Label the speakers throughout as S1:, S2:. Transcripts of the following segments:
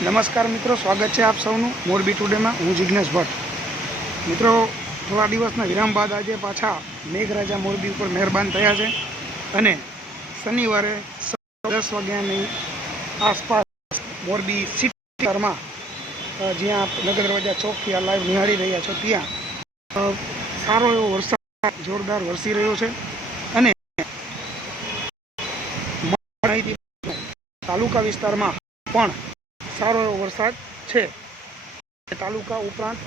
S1: નમસ્કાર મિત્રો, સ્વાગત છે આપ સૌનું મોરબી ટુડેમાં. હું જિજ્ઞેશ ભટ્ટ. મિત્રો, થોડા દિવસના વિરામ બાદ આજે પાછા મેઘરાજા મોરબી ઉપર મહેરબાન થયા છે અને શનિવારે દસ વાગ્યાની આસપાસ મોરબી સિટી વિસ્તારમાં જ્યાં આપ નગર દરવાજા ચોકથી આ લાઈવ નિહાળી રહ્યા છો, ત્યાં સારો એવો વરસાદ જોરદાર વરસી રહ્યો છે અને તાલુકા વિસ્તારમાં પણ સારો એવો વરસાદ છે. તાલુકા ઉપરાંત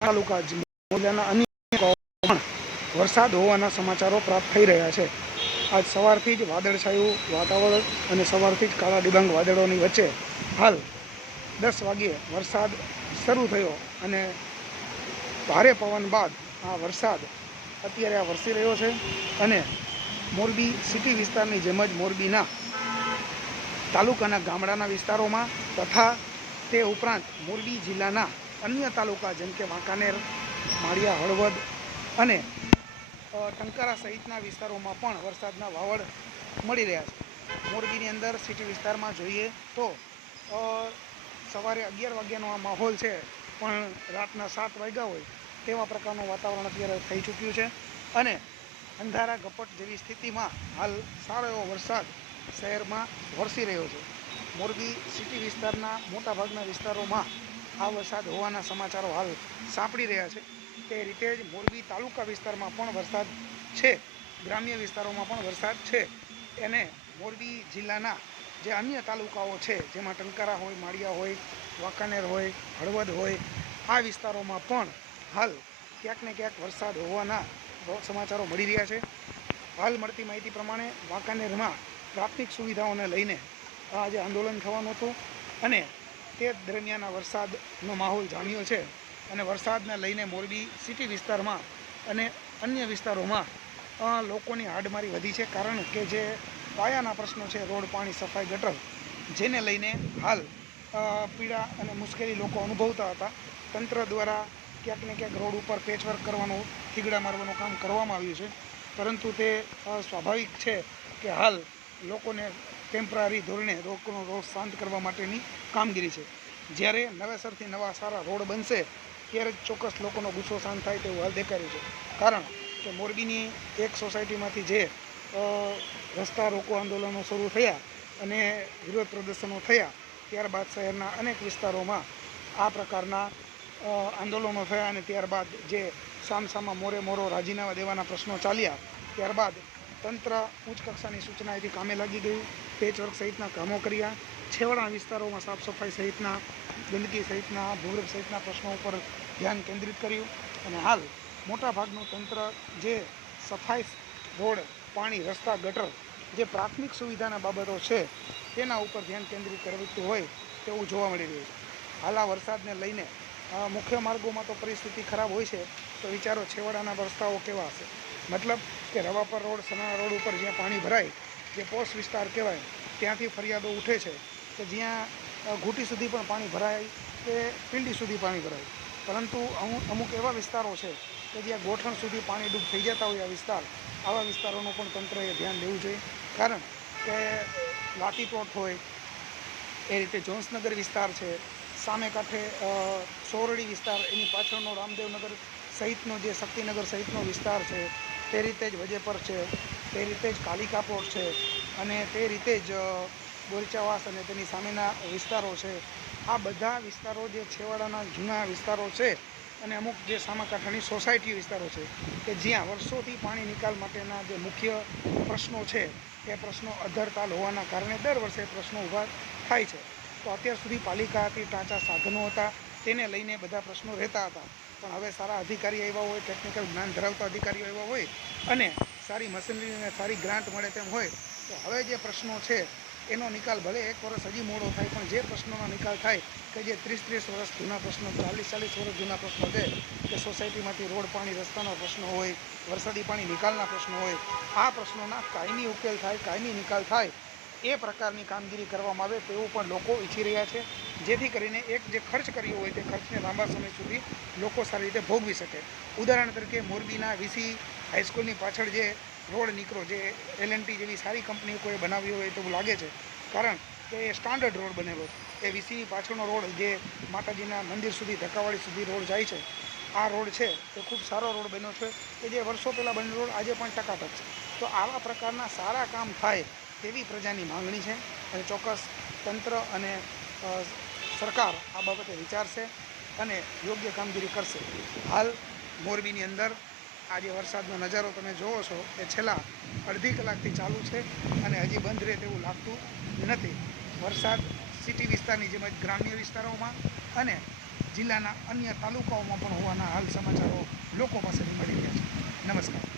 S1: તાલુકા જિલ્લાના અન્ય પણ વરસાદ હોવાના સમાચારો પ્રાપ્ત થઈ રહ્યા છે. આજ સવારથી જ વાદળછાયું વાતાવરણ અને સવારથી જ કાળા ડિબાંગ વાદળોની વચ્ચે હાલ દસ વાગ્યે વરસાદ શરૂ થયો અને ભારે પવન બાદ આ વરસાદ અત્યારે આ વરસી રહ્યો છે અને મોરબી સિટી વિસ્તારની જેમ જ મોરબીના તાલુકાના ગામડાના વિસ્તારોમાં તથા તે ઉપરાંત મોરબી જિલ્લાના અન્ય તાલુકા જેમ કે વાંકાનેર, માળિયા, હળવદ અને ટંકારા સહિતના વિસ્તારોમાં પણ વરસાદના વાવડ મળી રહ્યા છે. મોરબીની અંદર સિટી વિસ્તારમાં જોઈએ તો સવારે અગિયાર વાગ્યાનો આ માહોલ છે, પણ રાતના સાત વાગ્યા હોય તેવા પ્રકારનું વાતાવરણ અત્યારે થઈ ચૂક્યું છે અને અંધારા, ગપટ જેવી સ્થિતિમાં હાલ સારો એવો વરસાદ શહેરમાં વરસી રહ્યો છે. મોરબી સિટી વિસ્તારના મોટાભાગના વિસ્તારોમાં આ વરસાદ હોવાના સમાચારો હાલ સાંપડી રહ્યા છે તે રીતે જ મોરબી તાલુકા વિસ્તારમાં પણ વરસાદ છે, ગ્રામ્ય વિસ્તારોમાં પણ વરસાદ છે. એને મોરબી જિલ્લાના જે અન્ય તાલુકાઓ છે, જેમાં ટંકારા હોય, માળિયા હોય, વાંકાનેર હોય, હળવદ હોય, આ વિસ્તારોમાં પણ હાલ ક્યાંક ને ક્યાંક વરસાદ હોવાના સમાચારો મળી રહ્યા છે. હાલ મળતી માહિતી પ્રમાણે વાંકાનેરમાં પ્રાથમિક સુવિધાઓને લઈને આજે આંદોલન થવાનું હતું અને તે દરમિયાન વરસાદનો માહોલ જામ્યો છે અને વરસાદને લઈને મોરબી સિટી વિસ્તારમાં અને અન્ય વિસ્તારોમાં લોકોની હાડમારી વધી છે કારણ કે જે પાયાના પ્રશ્નો છે, રોડ, પાણી, સફાઈ, ગટર, જેને લઈને હાલ પીડા અને મુશ્કેલી લોકો અનુભવતા હતા. તંત્ર દ્વારા ક્યાંક ને ક્યાંક રોડ ઉપર પેચવર્ક કરવાનું થીગડા મારવાનું કામ કરવામાં આવ્યું છે. પરંતુ તે સ્વાભાવિક છે કે હાલ લોકોને ટેમ્પરરી ધોરણે રોગનો રોગ શાંત કરવા માટેની કામગીરી છે. જ્યારે નવેસરથી નવા સારા રોડ બનશે, ત્યારે જ ચોક્કસ લોકોનો ગુસ્સો શાંત થાય તેવું હાલ દેખાઈ છે. કારણ કે મોરબીની એક સોસાયટીમાંથી જે રસ્તા રોકો આંદોલનો શરૂ થયા અને વિરોધ પ્રદર્શનો થયા, ત્યારબાદ શહેરના અનેક વિસ્તારોમાં આ પ્રકારના આંદોલનો થયા અને ત્યારબાદ જે સામસામા મોરે મોરો રાજીનામા દેવાના પ્રશ્નો ચાલ્યા, ત્યારબાદ તંત્ર ઉચ્ચ કક્ષાની સૂચનાએથી કામે લાગી ગયું. પેચવર્ક સહિતના કામો કર્યા. છેવાડા વિસ્તારોમાં સાફ સફાઈ સહિતના, ગંદકી સહિતના, ભૂગર્ભ સહિતના પ્રશ્નો ઉપર ધ્યાન કેન્દ્રિત કર્યું. અને હાલ મોટાભાગનું તંત્ર જે સફાઈ રોડ, પાણી, રસ્તા, ગટર જે પ્રાથમિક સુવિધાના બાબતો છે, તેના ઉપર ધ્યાન કેન્દ્રિત કરતું હોય તેવું જોવા મળી રહ્યું છે. હાલ આ વરસાદને લઈને મુખ્ય માર્ગોમાં તો પરિસ્થિતિ ખરાબ હોય છે, તો વિચારો છેવાડાના રસ્તાઓ કેવા હશે? મતલબ કે રવાપર રોડ સના રોડ ઉપર જ્યાં પાણી ભરાય, જે પોસ્ટ વિસ્તાર કહેવાય, ત્યાંથી ફરિયાદો ઉઠે છે કે જ્યાં ઘૂંટી સુધી પણ પાણી ભરાય કે પિંડી સુધી પાણી ભરાય. પરંતુ અમુક અમુક એવા વિસ્તારો છે કે જ્યાં ગોઠણ સુધી પાણી ડૂબ થઈ જતા હોય આ વિસ્તાર, આવા વિસ્તારોનું પણ તંત્રએ ધ્યાન દેવું જોઈએ. કારણ કે લાઠીપ્લોટ હોય, એ રીતે જોન્સનગર વિસ્તાર છે, સામે કાંઠે સોરડી વિસ્તાર, એની પાછળનો રામદેવનગર સહિતનો જે શક્તિનગર સહિતનો વિસ્તાર છે તે રીતે જ વજેપર છે, તે રીતે જ કાલિકા છે અને તે રીતે જ બોરચાવાસ અને તેની સામેના વિસ્તારો છે. આ બધા વિસ્તારો જે છેવાડાના જૂના વિસ્તારો છે અને અમુક જે સામાકાંઠાની સોસાયટી વિસ્તારો છે કે જ્યાં વર્ષોથી પાણી નિકાલ માટેના જે મુખ્ય પ્રશ્નો છે, એ પ્રશ્નો અધરતાલ હોવાના કારણે દર વર્ષે પ્રશ્નો ઊભા થાય છે. તો અત્યાર સુધી પાલિકા હતી ટાંચા સાધનો હતા, તેને લઈને બધા પ્રશ્નો રહેતા હતા. પણ હવે સારા અધિકારી આવ્યા હોય ટેકનિકલ જ્ઞાન ધરાવતા અધિકારીઓ આવ્યા હોય અને સારી મશીનરી અને સારી ગ્રાન્ટ મળે તેમ હોય, તો હવે જે પ્રશ્નો છે, એનો નિકાલ ભલે એક વર્ષ હજી મોડો થાય, પણ જે પ્રશ્નોનો નિકાલ થાય કે જે ત્રીસ ત્રીસ વર્ષ જૂના પ્રશ્નો, ચાલીસ ચાલીસ વર્ષ જૂના પ્રશ્નો છે, કે સોસાયટીમાંથી રોડ પાણી રસ્તાના પ્રશ્નો હોય, વરસાદી પાણી નિકાલના પ્રશ્નો હોય, આ પ્રશ્નોના કાયમી ઉકેલ થાય, કાયમી નિકાલ થાય એ પ્રકારની કામગીરી કરવામાં આવે તેવું પણ લોકો ઈચ્છી રહ્યા છે. જેથી કરીને એક જે ખર્ચ કર્યો હોય તે ખર્ચને લાંબા સમય સુધી લોકો સારી રીતે ભોગવી શકે. ઉદાહરણ તરીકે મોરબીના વીસી હાઈસ્કૂલની પાછળ જે રોડ નીકળો, જે એલ જેવી સારી કંપનીઓ કોઈ બનાવી હોય તેવું લાગે છે, કારણ કે એ સ્ટાન્ડર્ડ રોડ બનેલો છે. એ વીસી પાછળનો રોડ જે માતાજીના મંદિર સુધી ધક્કાવાળી સુધી રોડ જાય છે, આ રોડ છે, એ ખૂબ સારો રોડ બન્યો છે. કે જે વર્ષો પહેલાં બનેલો રોડ આજે પણ ટકાટક છે. તો આવા પ્રકારના સારા કામ થાય તેવી પ્રજાની માંગણી છે અને ચોક્કસ તંત્ર અને સરકાર આ બાબતે વિચારશે અને યોગ્ય કામગીરી કરશે. હાલ મોરબીની અંદર આજે વરસાદનો નજારો તમે જોવો છો એ છેલ્લા અડધી કલાકથી ચાલુ છે અને હજી બંધ રહે તેવું લાગતું નથી. વરસાદ સિટી વિસ્તારની જેમ જ ગ્રામ્ય વિસ્તારોમાં અને જિલ્લાના અન્ય તાલુકાઓમાં પણ હોવાના હાલ સમાચારો લોકો પાસેથી મળી રહ્યા છે. નમસ્કાર.